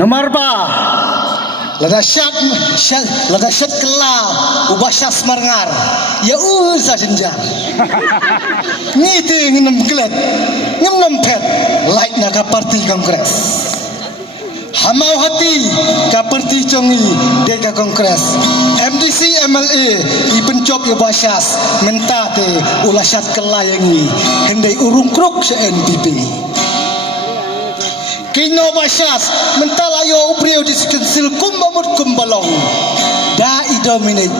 Nomor ba lada syat kela ubah syat semarngar ya usah jenjar ngiti nginem kelet nginem pet like naga parti kongres hamau hati ka parti congi deka kongres MDC MLA ipencop ya basyas mentate ulah syat kela yangi hendai urung kruk se NPP Kino basyas mentalayo upriyo diskensil kumbamut kumbalong da idominate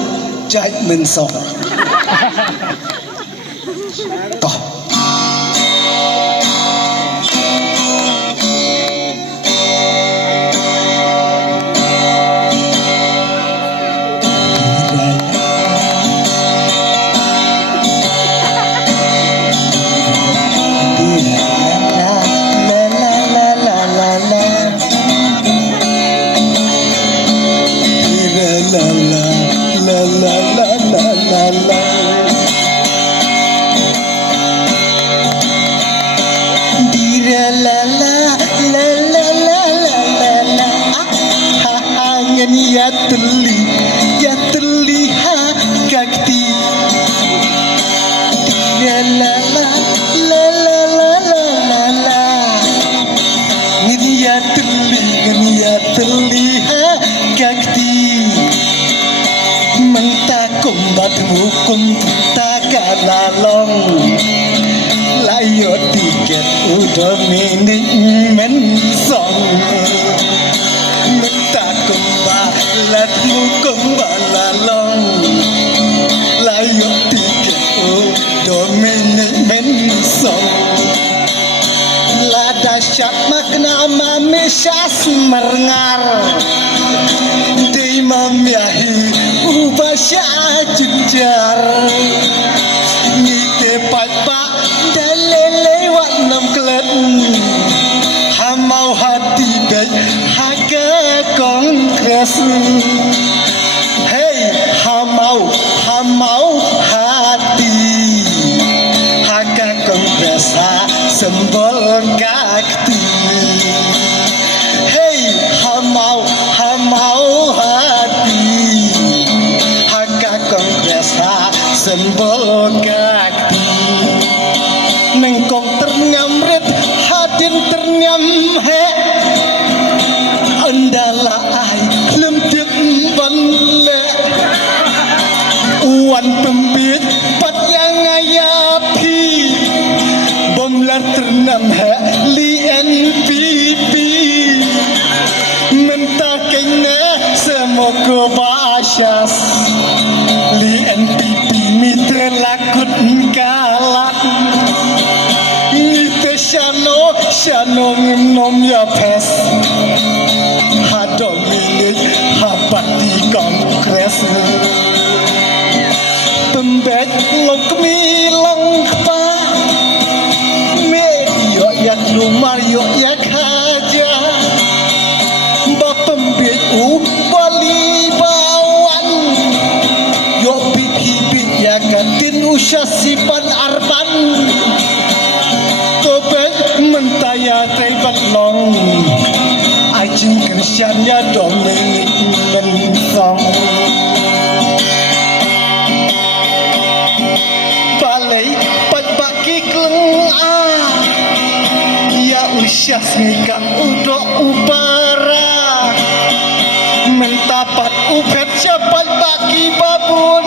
jahit mensok toh ya terlihat kakti ya la la la la la la la la ya terlihat kakti mentakum hukum takkan lalong layo tiket udah minik mensong mentakum balat hukum balalong layo tiket udah minik mensong lada syak makna mamisyas merengar di mamiahi ubah jenjar ngite pak dalelewat nam kelet hamau hati baik haga kongres hey hamau hati haga kongres sembol kakti hey hamau hati sembol kakti nengkong ternyamret hadin ternyam he andala ai lemtit banle uan pembit pat yang ngayapi bomlar ternam he li NPP mentakenya semoga basyas li NPP mitra lakut kalat ngite syano nom ya pes hado milik habat di kongres pembek long kemilong pa me yo yak lumar yo yak haja ba pembek bali bawan yo ya katin usya sipan arban tobek mentaya tebat long ajing kersiannya dominik mensong balai pat baki kleng ya usya singkang udok upara mentapat upet cepat baki babun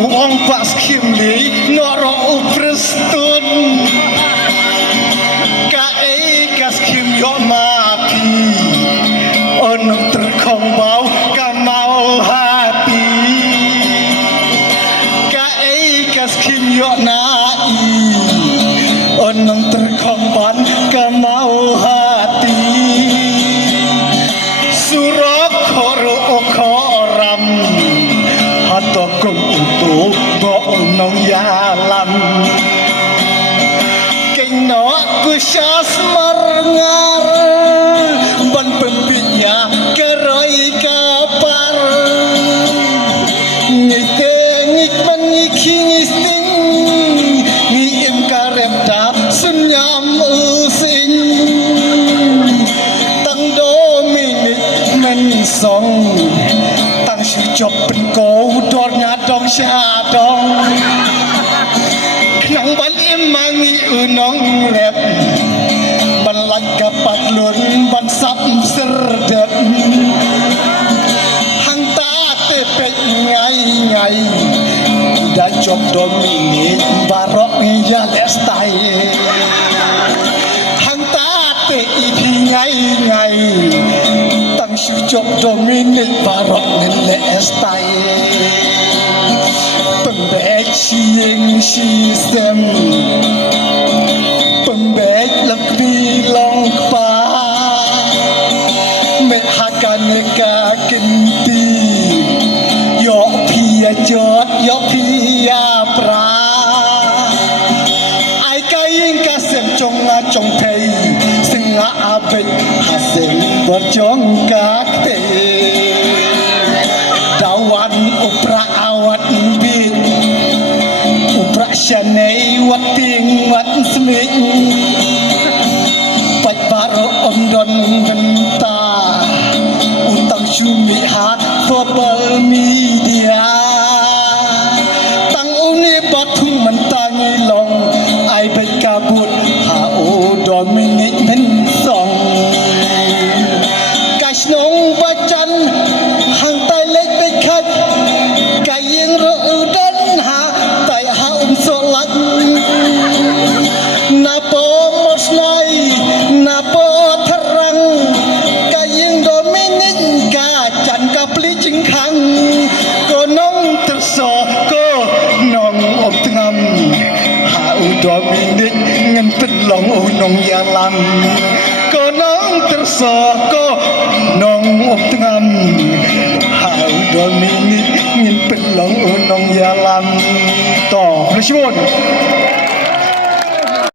uang pas kimli noro uprestun kae kas kim yo mati onong terkombau kamau hati kae kas kim yo nai onong terkombau kamau hati surok koro okoram hatokum utuh nong yalam keno kusyas merengar ban pembinya sap serdep hang ta te pe ngai ngai da job domini barok ya lestai hang ta te ipi ngai ngai tang su job domini barok lestai pembek sieng sistem pembek lebih long pa me hakan ka kinti yo pia jot yo pia pra ai kain ka sem chong a chong thei singa abe hasem bor chong ka te dawan upra awat bit upra shanei wat ting wat smik pat baro om don benta utang syumi hat verbal media tang uni batung mentangi long ai bet kabut ha o dominik men song kas nong bacan hang tai lek bet khat kayeng ro udan ha tai ha solat napo mosnai napo terang kayeng dominik ka chan ka pli ching khang ko nong terso ko nong op ngam ha u dominik ngen pelong u nong yalam ko nong terso ko nong op ngam ha u dominik ngen pelong u nong yalam to Rashimon